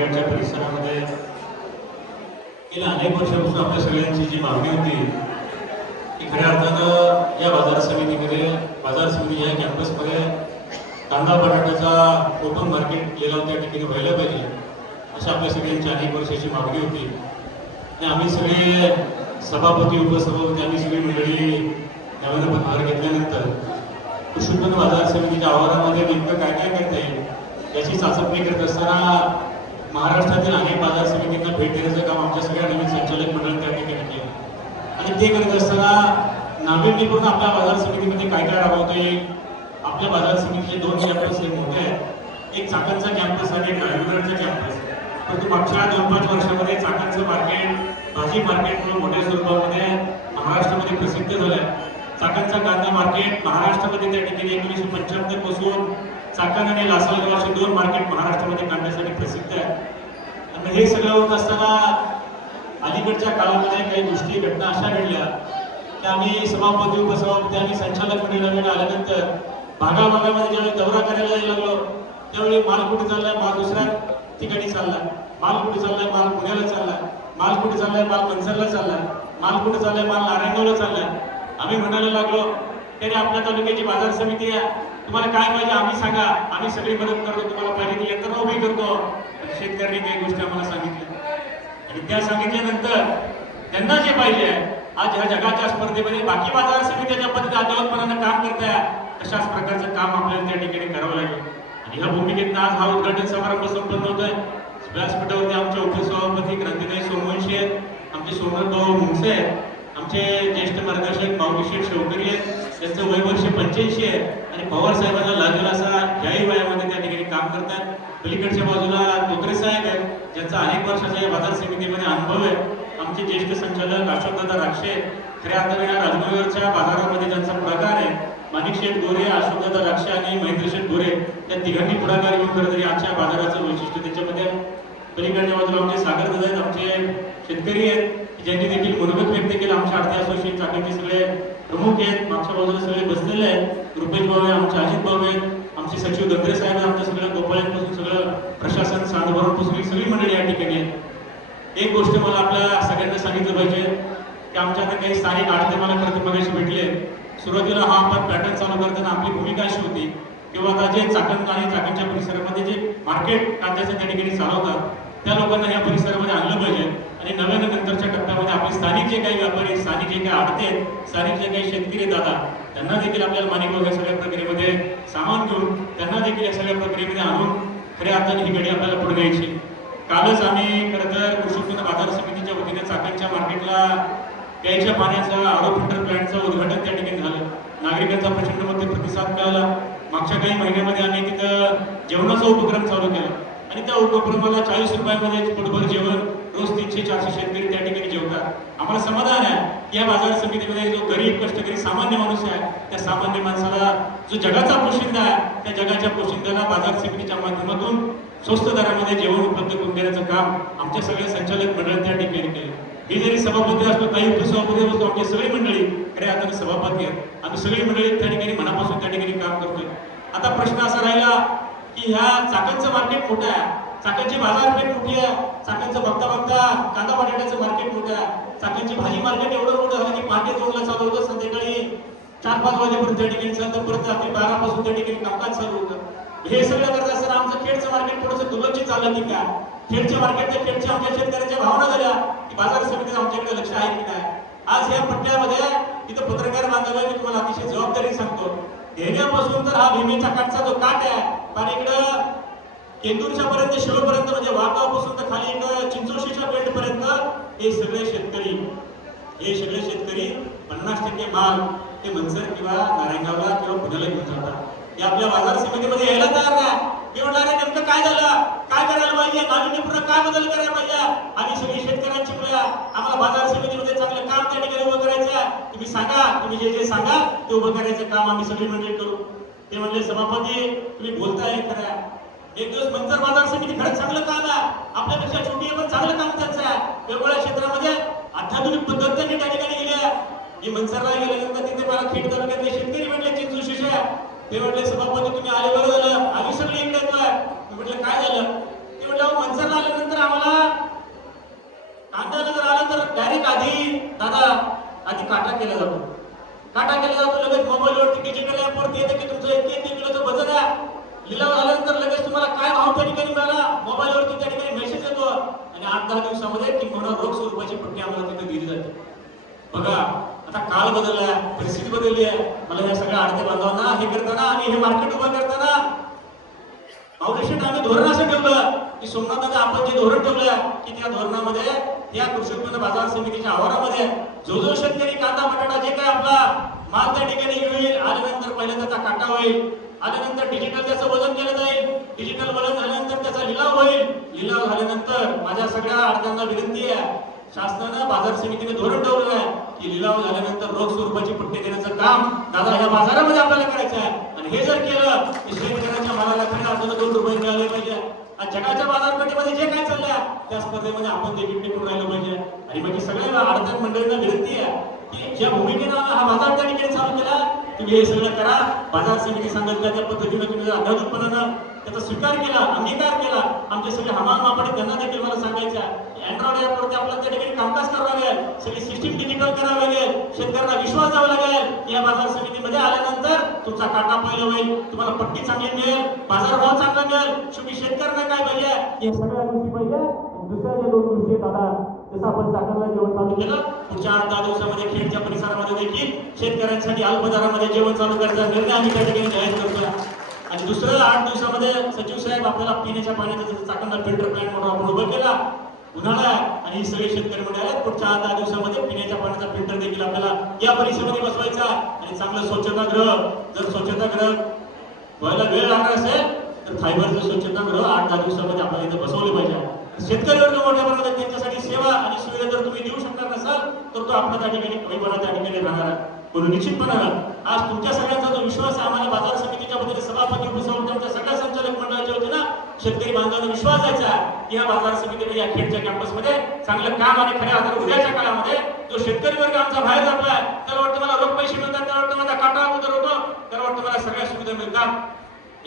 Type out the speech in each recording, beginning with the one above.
मंदिराच्या परिसरामध्ये गेल्या अनेक वर्षापासून आपल्या सगळ्यांची जी मागणी होती ती खऱ्या अर्थानं या बाजार समितीमध्ये बाजार समिती या कॅम्पसमध्ये कांदा बटाट्याचा ओपन मार्केट लिलाव त्या ठिकाणी व्हायला पाहिजे अशी आपल्या सगळ्यांची अनेक वर्षाची मागणी होती. आणि आम्ही सगळे सभापती उपसभापती आम्ही सगळी मंडळी त्यामध्ये भाग घेतल्यानंतर कृषी उत्पन्न बाजार समितीच्या आवारामध्ये नेमकं काय काय करता येईल याची चाचपणी करत असताना महाराष्ट्रातील अनेक बाजार समितींना भेट देण्याचं काम आमच्या सगळ्या नवीन संचालक मंडळ त्या ठिकाणी केलं आणि ते करत असताना नाविन्यपूर्ण आपल्या बाजार समितीमध्ये काय काय राबवता आपल्या बाजार समितीचे दोन कॅम्पस हे मोठे आहेत. एक चाकणचा कॅम्पस आणि एक रायगडचा कॅम्पस परंतु मागच्या दोन पाच वर्षामध्ये चाकणचं मार्केट भाजी मार्केट म्हणून मोठ्या स्वरूपामध्ये महाराष्ट्रामध्ये प्रसिद्ध झालं आहे चाकणचा कांदा मार्केट महाराष्ट्रामध्ये त्या ठिकाणी एकोणीसशे पंच्याहत्तरपासून चाकण आणि लासलगाव असे दोन मार्केट महाराष्ट्रामध्ये काढण्यासाठी प्रसिद्ध आहे. आणि हे सगळं होत असताना अलीकडच्या काळामध्ये काही गोष्टी घटना अशा घडल्या की आम्ही सभापती उपसभापती आणि संचालक मंडळाकडे आल्यानंतर भागाभागामध्ये ज्यावेळी दौरा करायला जायला लागलो त्यावेळी माल कुठे चाललाय माल दुसऱ्या ठिकाणी चाललाय. माल कुठे चाललाय माल पुण्याला चाललाय. माल कुठे चाललाय माल मनसरला चाललाय. माल कुठे चाललाय माल नारायणगावला चाललाय. आम्ही म्हणायला लागलो त्याने आपल्या तालुक्याची बाजार समिती आहे. तुम्हाला काय पाहिजे आम्ही सांगा. आम्ही सगळी मदत करतो तुम्हाला पाहिजे ती यंत्रणा उभी करतो. शेतकऱ्यांनी काही गोष्टी आम्हाला सांगितल्या. आणि त्या सांगितल्यानंतर त्यांना जे पाहिजे आज ह्या जगाच्या स्पर्धेमध्ये बाकी बाजार समित्याच्या पद्धती आंदोलनपणानं काम करताय तशाच प्रकारचं काम आपल्याला त्या ठिकाणी करावं लागेल. आणि ह्या भूमिकेत आज हा उद्घाटन समारंभ संपन्न होतोय. व्यासपीठावरती आमचे उपसभापती क्रांतिदाई सोमवंशी आहेत. आमचे सोमनाथ भाऊ मुंगसे आहेत. आमचे ज्येष्ठ मार्गदर्शक माऊलीशेठ शेवकरी आहेत. त्यांचं वय वर्ष पंच्याऐंशी आहे. आणि पवार साहेबांना लागेल असा ह्याही वयामध्ये त्या ठिकाणी काम करतात. पलीकडच्या बाजूला तोत्रे साहेब आहेत. ज्यांचा अनेक वर्षाचा या बाजार समितीमध्ये अनुभव आहे. आमचे ज्येष्ठ संचालक अशोकदादा राक्षे खऱ्या अर्थाने या राजनगरच्या बाजारामध्ये ज्यांचा पुढाकार आहे माणिक शेठ गोरे अशोकदादा राक्षे आणि महेंद्र शेठ गोरे या तिघांनी पुढाकार घेऊन खरं तरी आजच्या बाजाराचं वैशिष्ट्य त्याच्यामध्ये आहे. पलीकडच्या बाजूला आमचे सागर दादा आहेत आमचे शेतकरी आहेत ज्यांनी देखील मनोगत व्यक्त केलं. आमच्या आरती असोसिएट चाकणचे सगळे प्रमुख आहेत. मागच्या बाजूला सगळे बसलेले आहेत. रुपेश भाऊ आहे आमचे अजित भाऊ आहेत आमचे सचिव दत्रे साहेब आहेत आमच्या सगळ्या गोपाळ्यांपासून सगळं प्रशासन सांडभरणपासून ही सगळी मंडळी या ठिकाणी आहेत. एक गोष्ट मला आपल्या सगळ्यांना सांगितलं पाहिजे की आमच्या आता काही स्थानिक आडते मला खरं मगाशी भेटले. सुरुवातीला हा आपण पॅटर्न चालू करताना आपली भूमिका अशी होती किंवा आता जे चाकण आणि चाकणच्या परिसरामध्ये जे मार्केट कांद्याचं त्या ठिकाणी चालवतात. त्या लोकांना ह्या परिसरामध्ये आणलं पाहिजे. आणि नव्यानं नंतरच्या टप्प्यामध्ये आपले स्थानिक जे काही व्यापारी स्थानिक जे काही आडते आहेत स्थानिक जे काही शेतकरी दादा त्यांना देखील आपल्याला मानिक या सगळ्या प्रक्रियेमध्ये सामान घेऊन त्यांना देखील या सगळ्या प्रक्रियेमध्ये आणून खऱ्या अर्थाने ही घडी आपल्याला पुढे द्यायची कालच आम्ही खरं तर कृषी उत्पन्न बाजार समितीच्या वतीने चाकणच्या मार्केटला प्यायच्या पाण्याचा आरो फिल्टर प्लॅन्टचं उद्घाटन त्या ठिकाणी झालं. नागरिकांचा प्रचंडमध्ये प्रतिसाद मिळाला. मागच्या काही महिन्यामध्ये आम्ही तिथं जेवणाचा उपक्रम चालू केला. आणि त्या उपक्रमाला चाळीस रुपयामध्ये पोटभर जेवण रोज तीनशे चारशे शेतकरी त्या ठिकाणी जेवतात. आम्हाला समाधान आहे. की या बाजार समितीमध्ये जो गरीब कष्टकरी सामान्य माणूस आहे त्या सामान्य माणसाला जो जगाचा पोशिंदा आहे त्या जगाच्या पोशिंदाला बाजार समितीच्या माध्यमातून स्वस्त दरामध्ये जेवण उपलब्ध करून देण्याचं काम आमच्या सगळ्या संचालक मंडळ त्या ठिकाणी केलं. मी जरी सभापती असतो काही उपसभापती असतो आमची सगळी मंडळी खऱ्या अर्थाने सभापती आहेत. आम्ही सगळी मंडळी त्या ठिकाणी मनापासून त्या ठिकाणी काम करतोय. आता प्रश्न असा राहिला की ह्या चाकणचं मार्केट मोठं आहे. चाकणची बाजारपेठ मोठी आहे? चाकणचं बघता बघता कांदा बटाट्याचं मार्केट मोठं आहे. चाकणची भाजी मार्केट एवढं मोठं झालं की पहाटे दोनला चालू होतं संध्याकाळी चार पाच वाजेपर्यंत त्या ठिकाणी चालतं परत रात्री बारा पासून त्या ठिकाणी कामकाज चालू होतं. हे सगळं करत असताना आमचं खेडचं मार्केट थोडंसं दुर्लक्षित चाललं की काय? खेडच्या मार्केटच्या खेडच्या आमच्या शेतकऱ्यांच्या भावना झाल्या की बाजार समितीचं आमच्याकडे लक्ष आहे की नाही? आज या पट्ट्यामध्ये इथं पत्रकार बांधव आहे मी तुम्हाला अतिशय जबाबदारी सांगतो. घेण्यापासून तर हा भीमेचा काठचा जो काठ आहे पण इकडं केंदूरच्या पर्यंत शिरोपर्यंत म्हणजे वाघावपासून तर खाली इकडं चिंचोशीच्या बेल्ट पर्यंत हे सगळे शेतकरी हे सगळे शेतकरी पन्नास टक्के माल ते मनसर किंवा नारायणगावला किंवा पुण्याला घेऊन जातात. हे आपल्या बाजार समितीमध्ये यायला तयार नाही. मी म्हटलं अरे नेमकं काय झालं? काय करायला पाहिजे? नाविन्यपूर्ण काय बदल करायला पाहिजे? आम्ही सगळी शेतकऱ्यांची मुलं आम्हाला बाजार समितीमध्ये चांगलं काम त्या ठिकाणी उभं करायचं तुम्ही सांगा तुम्ही जे जे सांगा ते उभं करायचं काम आम्ही सगळी मंडळी करू. ते म्हणले सभापती तुम्ही बोलताय खरं एक दिवस मंचर बाजार समिती खरंच चांगलं काम आहे. आपल्यापेक्षा छोटी आहे पण चांगलं काम त्यांचं आहे. वेगवेगळ्या क्षेत्रामध्ये अत्याधुनिक पद्धतीने त्या ठिकाणी गेल्या मी मंजरला गेल्यानंतर तिथे मला खेड तालुक्यातले शेतकरी म्हटले चिंचू शिष्या ते म्हटले सभापती म्हणजे तुम्ही आले बरं झालं. आम्ही सगळे एकत्र मी म्हटलं काय झालं? ते म्हटलं मनसरला आल्यानंतर आम्हाला कांद्यानगर आलं तर डायरेक्ट आधी दादा आधी काटा केला जातो. काटा केला जातो लगेच मोबाईलवरती डिजिटल ॲपवरती येते की तुमचं एक तीन किलोचं वजन आहे. लिलाव आल्यानंतर लगेच तुम्हाला काय भाव त्या ठिकाणी मिळाला? मोबाईलवरती त्या ठिकाणी मेसेज येतो. आणि आठ दहा दिवसामध्ये किंवा रोग स्वरूपाची पट्टी आम्हाला तिथे दिली जाते. बघा आता काल बदलला परिस्थिती बदलली आहे. मला बांधवांना हे करताना आणि हे मार्केट उभं करताना. मावदेशीत आम्ही धोरण असं ठेवलं. की सोमनाथाचं आपण जे धोरण ठेवलं की त्या धोरणामध्ये या कृषी उत्पन्न बाजार समितीच्या आवारामध्ये जो जो शेतकरी कांदा बटाटा जे काय आपला माल त्या ठिकाणी येईल आल्यानंतर पहिले त्याचा काटा होईल आल्यानंतर डिजिटल त्याचं वजन केलं जाईल. डिजिटल वजन झाल्यानंतर त्याचा लिलाव होईल. लिलाव झाल्यानंतर माझ्या सगळ्या अडत्यांना विनंती आहे. शासनानं बाजार समितीने धोरण ठेवलेलं आहे. की लिलाव झाल्यानंतर रोख स्वरूपाची पट्टी देण्याचं काम दादा ह्या बाजारामध्ये आपल्याला करायचं आहे. आणि हे जर केलं की शेतकऱ्याच्या मालाला खऱ्या आपल्याला दोन रुपये मिळाले पाहिजे. आणि जगाच्या बाजारपेठेमध्ये जे काय चाललंय त्या स्पर्धेमध्ये आपण देखील टिकून राहिलं पाहिजे. आणि म्हणजे सगळ्या अडचण मंडळींना विनंती आहे की ज्या भूमिकेनं हा बाजार त्या ठिकाणी चालू केला तुम्ही हे सगळं करा. बाजार समिती सांगितलं त्या पद्धतीनं तुम्ही जर उत्पन्नानं त्याचा स्वीकार केला अंगीकार केला. आमचे सगळे हमाल मापडे त्यांना देखील मला सांगायचं अँड्रॉइड ॲपवरती आपल्याला त्या ठिकाणी कामकाज करावं लागेल. सगळी सिस्टीम डिजिटल करावं लागेल. शेतकऱ्यांना विश्वास द्यावा लागेल. या बाजार समितीमध्ये आल्यानंतर तुमचा काटा पहिला होईल. तुम्हाला पट्टी चांगली मिळेल. बाजार भाव चांगला मिळेल. तुम्ही शेतकऱ्यांना काय पाहिजे? या सगळ्या गोष्टी पाहिजे. दुसऱ्या ज्या दोन गोष्टी आहेत जसं आपण चाकणला जेवण चालू केलं पुढच्या आठ दहा दिवसामध्ये खेडच्या परिसरामध्ये देखील शेतकऱ्यांसाठी अल्पदरामध्ये जेवण चालू करायचा निर्णय आम्ही त्या ठिकाणी जाहीर करतोय आणि दुसरं आठ दिवसामध्ये सचिव साहेब आपल्याला पिण्याच्या पाण्याचा चाकणला फिल्टर प्लॅन म्हणून आपण उभं केला उन्हाळा आणि हे सगळे शेतकरी म्हणाले पुढच्या आठ दहा दिवसामध्ये पिण्याच्या पाण्याचा फिल्टर देखील आपल्याला या परिसरामध्ये बसवायचा आणि चांगलं स्वच्छतागृह जर स्वच्छतागृह व्हायला वेळ लागणार असेल तर फायबरचं स्वच्छतागृह आठ दहा दिवसामध्ये आपल्याला इथे बसवले पाहिजे. शेतकरी वर्ग मोठ्या प्रमाणात त्यांच्यासाठी सेवा आणि सुविधा जर तुम्ही देऊ शकणार नसाल तर तो आपला त्या ठिकाणी त्या ठिकाणी राहणार म्हणून निश्चितपणानं आज तुमच्या सगळ्यांचा जो विश्वास आहे आम्हाला बाजार समितीच्या वतीने सगळ्या संचालक मंडळाच्या वतीनं शेतकरी बांधवांना विश्वास द्यायचा की या बाजार समितीमध्ये या खेडच्या कॅम्पसमध्ये चांगलं काम आणि खऱ्या हातात उद्याच्या काळामध्ये जो शेतकरी वर्ग आमचा बाहेर जातोय त्याला वाटतं मला रोख पैसे मिळतात त्याला वाटतं माझा काटा अगोदर होतो त्याला वाटतं मला सगळ्या सुविधा मिळतात.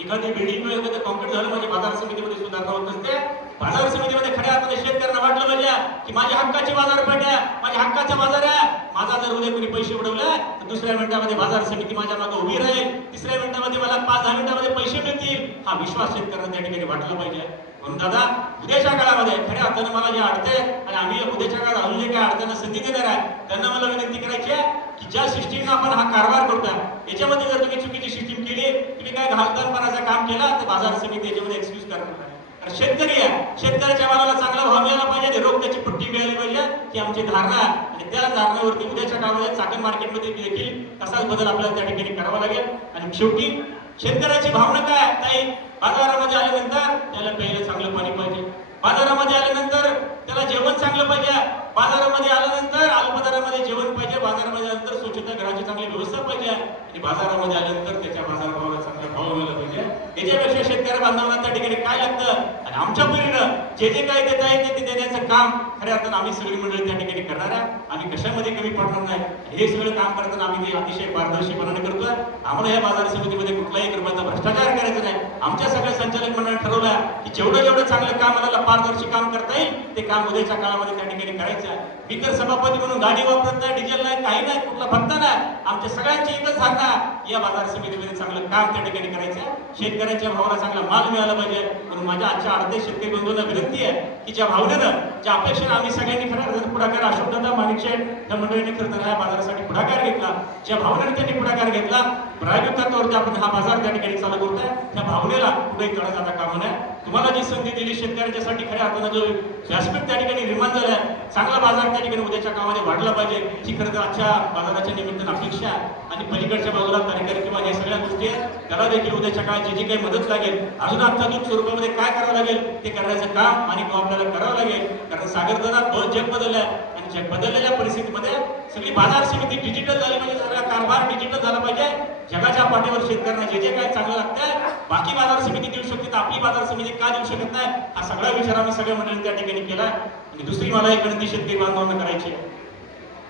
एखादी बिल्डिंग एखादं कॉन्क्रीट झालं म्हणजे बाजार समितीमध्ये सुद्धा होत नसते बाजार समितीमध्ये खऱ्या अर्थाने शेतकऱ्यांना वाटलं पाहिजे की माझ्या हक्काची बाजारपेठ आहे माझ्या हक्काचा बाजार आहे. माझा जर उद्या कोणी पैसे उडवले तर दुसऱ्या मिनिटामध्ये बाजार समिती माझ्या मागे उभी राहील. तिसऱ्या मिनिटामध्ये मला पाच दहा मिनिटामध्ये पैसे मिळतील. हा विश्वास शेतकऱ्यांना त्या ठिकाणी वाटला पाहिजे. म्हणून दादा उद्याच्या काळामध्ये खऱ्या अर्थानं मला जे अडते आणि आम्ही उद्याच्या काळात अजून जे काही अडत्यांना संधी देणार आहे त्यांना मला विनंती करायची आहे की ज्या सिस्टीमनं आपण हा कारभार करतोय याच्यामध्ये जर तुम्ही चुकीची सिस्टीम केली तुम्ही काय घालतानपणाचं काम केला तर बाजार समिती याच्यामध्ये एक्सक्यूज करणार नाही. कारण शेतकरी आहे. शेतकऱ्याच्या मालाला चांगला भाव मिळाला पाहिजे आणि त्याची मिळाली पाहिजे ही आमची धारणा आहे. आणि त्या धारणावरती उद्याच्या काळामध्ये चाकण मार्केटमध्ये देखील तसाच बदल आपल्याला त्या ठिकाणी करावा लागेल? आणि शेवटी शेतकऱ्याची भावना काय नाही बाजारामध्ये आल्यानंतर त्याला प्यायला चांगलं पाणी पाहिजे. बाजारामध्ये आल्यानंतर त्याला जेवण चांगलं पाहिजे. बाजारामध्ये आल्यानंतर अल्पदरामध्ये जेवण पाहिजे. बाजारामध्ये आल्यानंतर स्वच्छता घराची चांगली व्यवस्था पाहिजे. आणि बाजारामध्ये आल्यानंतर त्याच्या बाजारभावाला चांगला भाव मिळाला पाहिजे. याच्यापेक्षा शेतकरी बांधवांना त्या ठिकाणी काय लागतं? आणि आमच्या परीनं जे जे काय देता येते ते देण्याचं काम खऱ्या अर्थानं आम्ही सगळी मंडळी त्या ठिकाणी करणार आहे. आम्ही कशामध्ये कमी पडणार नाही? हे सगळं काम करताना आम्ही ते अतिशय पारदर्शीपणाने करतोय. आम्हाला या बाजार समितीमध्ये कुठलाही कृपाचा भ्रष्टाचार करायचा नाही. आमच्या सगळ्या संचालक मंडळाने ठरवलं की जेवढं जेवढं चांगलं काम आम्हाला पारदर्शी काम करता येईल ते काम उद्याच्या काळामध्ये त्या ठिकाणी करायचं आहे. मी तर सभापती म्हणून गाडी वापरत नाही डिझेल नाही काही नाही कुठला भत्ता नाही. आमच्या सगळ्यांची एकच धारणा या बाजार समितीमध्ये चांगलं काम त्या ठिकाणी करायचं आहे शेतकऱ्याच्या भावाला चांगला माल मिळाला पाहिजे. म्हणून माझ्या आजच्या आडते शेतकरी बंधूंना विनंती आहे की ज्या भावनेनं ज्या अपेक्षेनं आम्ही सगळ्यांनी खऱ्या अर्थानं पुढाकार अशोकदादा माणिकशेठ या मंडळीने खरं तर ह्या बाजारासाठी पुढाकार घेतला. ज्या भावनेने त्यांनी पुढाकार घेतला प्रायोगिक तत्वावरती आपण हा बाजार त्या ठिकाणी चालू करतोय. त्या भावनेला पुढे कळा जाता कामा नये. तुम्हाला जी संधी दिली शेतकऱ्याच्यासाठी खऱ्या अर्थानं जो व्यासपीठ त्या ठिकाणी निर्माण झालाय चांगला बाजार त्या ठिकाणी उद्याच्या कामामध्ये वाढला पाहिजे. ही खरं तर आजच्या बाजाराच्या निमित्तानं अपेक्षा आणि पलीकडच्या बाजूला कार्यकारी किंवा या सगळ्या गोष्टी आहेत त्याला देखील उद्याच्या काळात जी जी काही मदत लागेल अजून अत्याधुनिक स्वरूपामध्ये काय करावं लागेल ते करण्याचं काम आणि तो आपल्याला करावं लागेल. कारण सागर दरात जग बदललं आहे. बदललेल्या परिस्थितीमध्ये सगळी बाजार समिती डिजिटल झाली पाहिजे सगळा कारभार डिजिटल झाला पाहिजे. जगाच्या पाठीवर शेतकऱ्यांना जे जे काय चांगलं लागतंय बाकी बाजार समिती देऊ शकते तर आपली बाजार समिती का देऊ शकत नाही? हा सगळा विचार आम्ही सगळ्या मंडळी त्या ठिकाणी केला आणि दुसरी मला एक विनंती शेतकरी बांधवांना करायची आहे.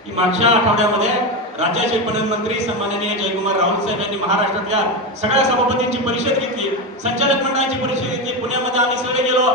की मागच्या आठवड्यामध्ये राज्याचे पणन मंत्री सन्माननीय जयकुमार राहुल साहेब यांनी महाराष्ट्रातल्या सगळ्या सभापतींची परिषद घेतली. संचालक मंडळाची परिषद घेतली. पुण्यामध्ये आम्ही सगळे गेलो.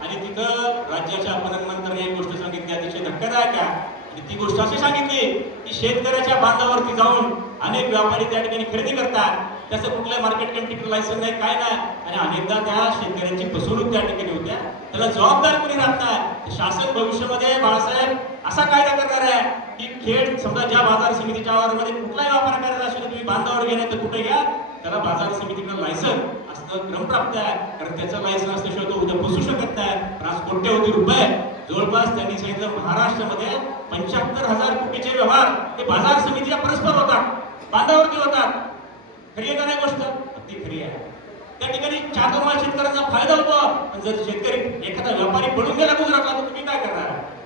आणि तिथं राज्याच्या पणन मंत्र्यांनी एक गोष्ट सांगितली अतिशय धक्कादायक आहे. ती गोष्ट अशी सांगितली की शेतकऱ्याच्या बांधावरती जाऊन अनेक व्यापारी त्या ठिकाणी खरेदी करतात. त्याचं कुठल्या मार्केट कमिटीकडे लायसन नाही काय नाही. आणि अनेकदा त्या शेतकऱ्यांची फसवणूक त्या ठिकाणी होत्या त्याला जबाबदार कोणी राहत नाही? शासन भविष्यामध्ये बाळासाहेब असा कायदा करणार आहे. खेळ समजा ज्या बाजार समितीच्या आवारामध्ये कुठलाही व्यापार करायचा असेल तर तुम्ही बांधावर घेणार तर कुठे घ्या? त्याला बाजार समितीकडे लायसन असणं क्रमप्राप्त आहे. कारण त्याचं लायसन असल्याशिवाय तो उद्या बसू शकत नाही. पण आज कोट्यवधी रुपये. जवळपास त्यांनी सांगितलं महाराष्ट्रामध्ये पंच्याहत्तर हजार कोटीचे व्यवहार. हे बाजार समितीच्या परस्पर होतात. बांधावरती होतात. खरी आहे का नाही गोष्ट? ती खरी आहे. त्या ठिकाणी चार दोन शेतकऱ्यांचा फायदा होतो. पण जर शेतकरी एखादा व्यापारी पडून गेला गुजरातला तर तुम्ही काय करणार?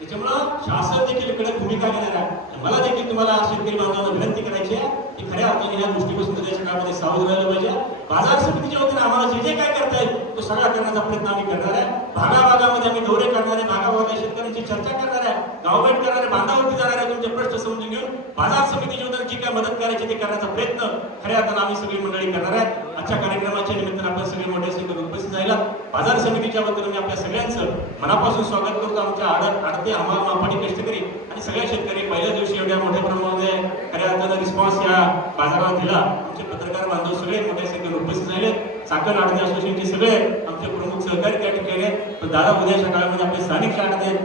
त्याच्यामुळं शासन देखील इकडे भूमिका घेणार आहे. मला देखील तुम्हाला शेतकरी बांधवांना विनंती करायची आहे की खऱ्या अर्थाने ह्या गोष्टीपासून त्याच्या काळामध्ये सावध राहिलं पाहिजे. बाजार समितीच्या वतीने आम्हाला जे जे काय करता येईल तो सगळा करण्याचा प्रयत्न आम्ही करणार आहे. भागाभागामध्ये आम्ही दौरे करणार आहे भागाभागा शेतकऱ्यांची चर्चा करणार आहे गावभेट करणारे बांधावरती जाणार आहे तुमचे प्रश्न समजून घेऊन बाजार समितीच्या वतीने जी काय मदत करायची ते करण्याचा प्रयत्न खऱ्या अर्थाने आम्ही सगळी मंडळी करणार आहे. आजच्या कार्यक्रमाच्या निमित्तानं आपण सगळे मोठ्या संख्येने उपस्थित राहिला. बाजार समितीच्या वतीने मी आपल्या सगळ्यांचं मनापासून स्वागत करतो. आमच्या आडत आडते आम्हाला मापाडी कष्टकरी आणि सगळ्या शेतकरी. पहिल्या दिवशी एवढ्या मोठ्या प्रमाणामध्ये खऱ्या अर्थानं रिस्पॉन्स या बाजारावर दिला. आमचे पत्रकार बांधव सगळे मोठ्या संख्येने उपस्थित राहिले. साखर आडते असोसिएशनचे सगळे आमचे प्रमुख सहकारी त्या ठिकाणी आहेत. दादा उद्या सकाळमध्ये आपले स्थानिक शाळा आहेत.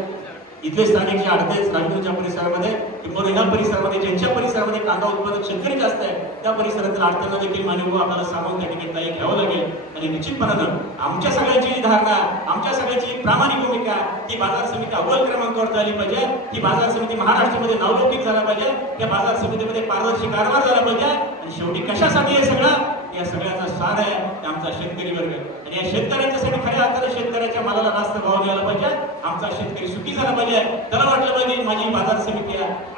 इथले स्थानिक जे आडते आहेत, परिसरामध्ये किंवा ह्या परिसरामध्ये ज्यांच्या परिसरामध्ये कांदा उत्पादक शेतकरी जास्त आहे त्या परिसरातील आडत्यांना देखील मान्यवर आपल्याला सामावून त्या ठिकाणी ताई घ्यावं लागेल. आणि निश्चितपणानं आमच्या सगळ्यांची जी धारणा आमच्या सगळ्यांची प्रामाणिक भूमिका ती बाजार समिती अव्वल क्रमांकावर झाली पाहिजे. ही बाजार समिती महाराष्ट्रामध्ये नावलौकिक झाला पाहिजे. त्या बाजार समितीमध्ये पारदर्शी कारभार झाला पाहिजे. आणि शेवटी कशासाठी हे सगळं? या सगळ्याचा सार आहे ते आमचा शेतकरी वर्ग. आणि या शेतकऱ्यांच्यासाठी खऱ्या अर्थानं शेतकऱ्याच्या मालाला जास्त भाव द्यायला पाहिजे. आमचा शेतकरी सुखी झाला पाहिजे. त्याला वाटलं पाहिजे माझी बाजार समिती आहे.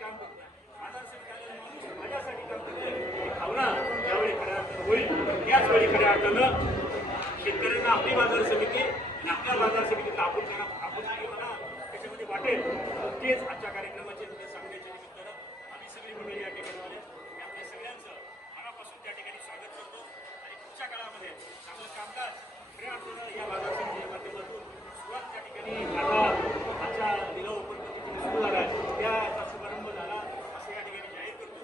काम यावेळी याच वेळी शेतकऱ्यांना आपली बाजार समिती आपल्या बाजार समितीतला आपण आपण म्हणा त्याच्यामध्ये वाटेल. तेच आजच्या